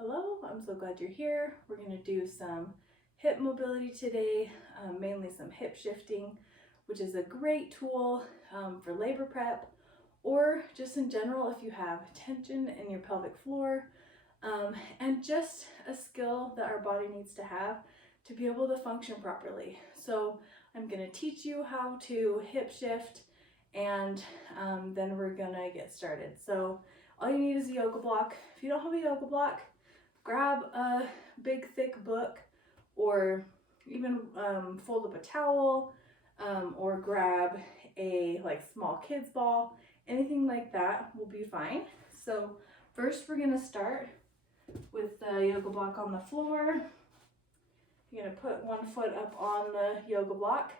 Hello, I'm so glad you're here. We're going to do some hip mobility today, mainly some hip shifting, which is a great tool for labor prep or just in general if you have tension in your pelvic floor, and just a skill that our body needs to have to be able to function properly. So I'm going to teach you how to hip shift, and then we're going to get started. So all you need is a yoga block. If you don't have a yoga block, grab a big thick book, or even fold up a towel, or grab a small kids ball. Anything like that will be fine. So first we're going to start with the yoga block on the floor. You're going to put one foot up on the yoga block,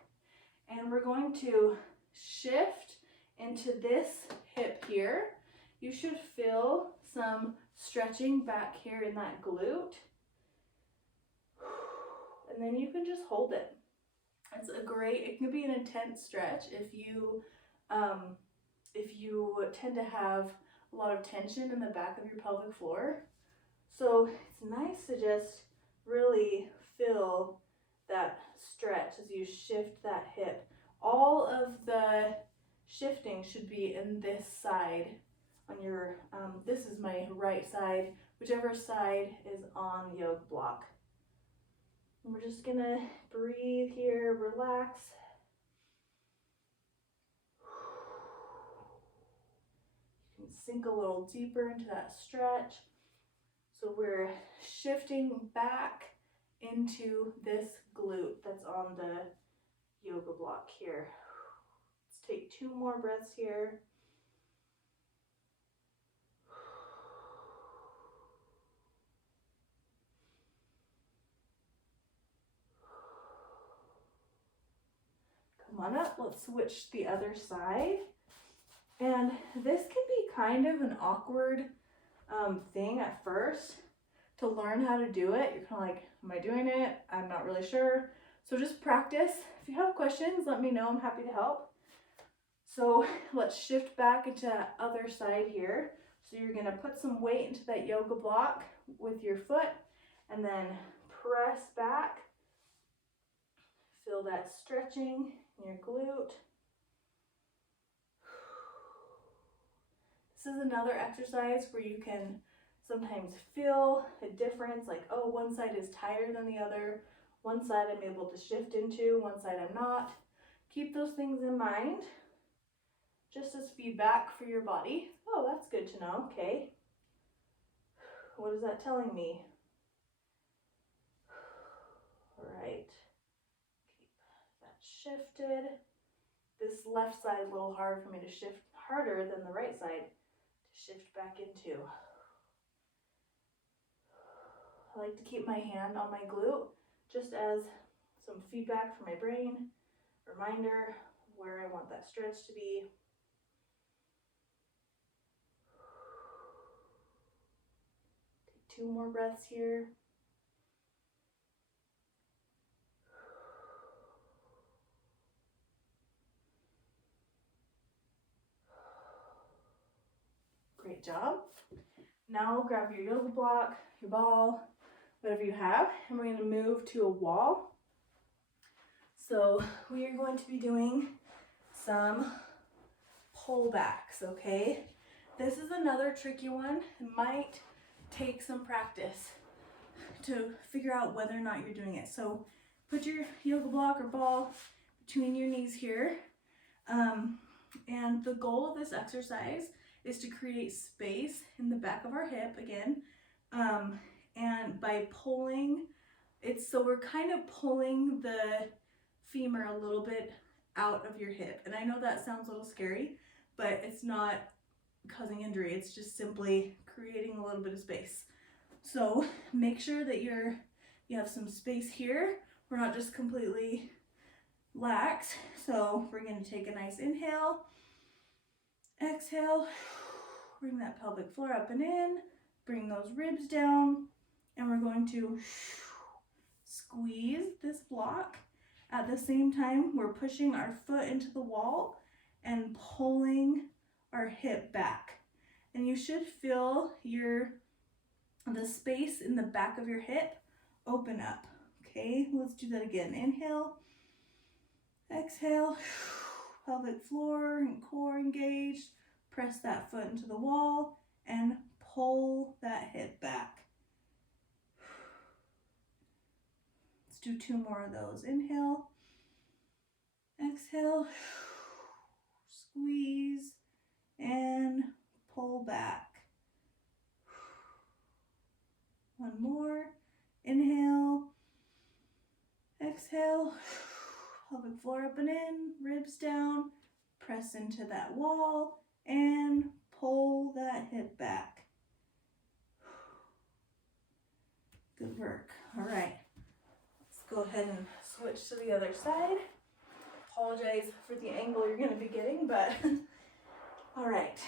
and we're going to shift into this hip here. You should feel some stretching back here in that glute, and then you can just hold it. It's it can be an intense stretch if you tend to have a lot of tension in the back of your pelvic floor. So it's nice to just really feel that stretch as you shift that hip. All of the shifting should be in this side on your, this is my right side, whichever side is on the yoga block. And we're just gonna breathe here, relax. You can sink a little deeper into that stretch. So we're shifting back into this glute that's on the yoga block here. Let's take 2 more breaths here. Come on up, let's switch the other side. And this can be kind of an awkward thing at first to learn how to do it. You're kind of like, am I doing it? I'm not really sure. So just practice. If you have questions, let me know. I'm happy to help. So let's shift back into that other side here. So you're going to put some weight into that yoga block with your foot and then press back. Feel that stretching in your glute. This is another exercise where you can sometimes feel a difference, like, oh, one side is tighter than the other, one side I'm able to shift into, one side I'm not. Keep those things in mind, just as feedback for your body. Oh, that's good to know. Okay. What is that telling me? All right. Keep that shifted. This left side is a little hard for me to shift, harder than the right side to shift back into. I like to keep my hand on my glute just as some feedback for my brain, reminder where I want that stretch to be. Take 2 more breaths here. Great job. Now grab your yoga block, your ball, whatever you have, and we're going to move to a wall. So we are going to be doing some pullbacks, okay? This is another tricky one. It might take some practice to figure out whether or not you're doing it. So put your yoga block or ball between your knees here. And the goal of this exercise is to create space in the back of our hip again. And by pulling, so we're kind of pulling the femur a little bit out of your hip. And I know that sounds a little scary, but it's not causing injury. It's just simply creating a little bit of space. So make sure that you have some space here. We're not just completely lax. So we're going to take a nice inhale, exhale, bring that pelvic floor up and in, bring those ribs down, and we're going to squeeze this block. At the same time, we're pushing our foot into the wall and pulling our hip back. And you should feel your the space in the back of your hip open up. Okay, let's do that again. Inhale, exhale, pelvic floor and core engaged. Press that foot into the wall and pull that hip back. Let's do 2 more of those. Inhale, exhale, squeeze and pull back. 1 more. Inhale, exhale, pelvic floor up and in, ribs down, press into that wall and pull that hip back. Good work. All right, let's go ahead and switch to the other side. Apologize for the angle you're going to be getting, but all right,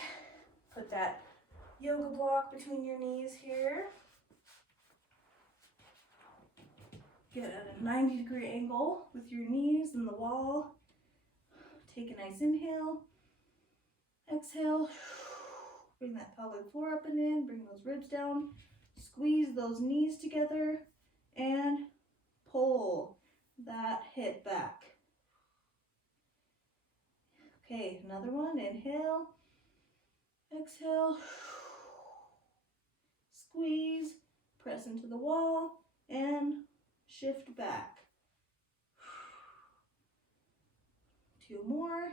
put that yoga block between your knees here. Get at a 90-degree angle with your knees and the wall. Take a nice inhale, exhale, bring that pelvic floor up and in, bring those ribs down, squeeze those knees together, and pull that hip back. Okay, another one. Inhale, exhale, squeeze, press into the wall, and shift back. 2 more.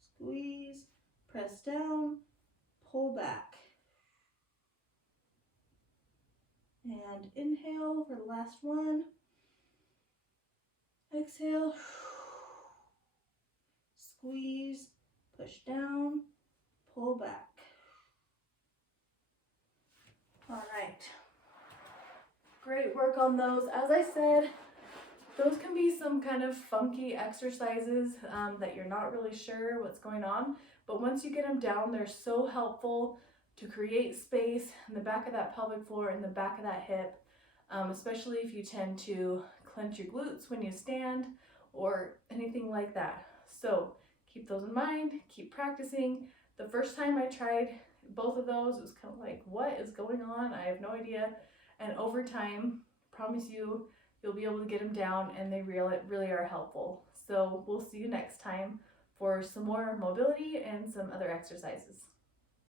Squeeze, press down, pull back. And inhale for the last one. Exhale, squeeze, push down, pull back. All right, great work on those. As I said, those can be some kind of funky exercises that you're not really sure what's going on, but once you get them down, they're so helpful to create space in the back of that pelvic floor, in the back of that hip, especially if you tend to clench your glutes when you stand or anything like that. So keep those in mind, keep practicing. The first time I tried both of those, it was kind of like, what is going on? I have no idea. And over time, promise you, you'll be able to get them down, and they really are helpful. So we'll see you next time for some more mobility and some other exercises.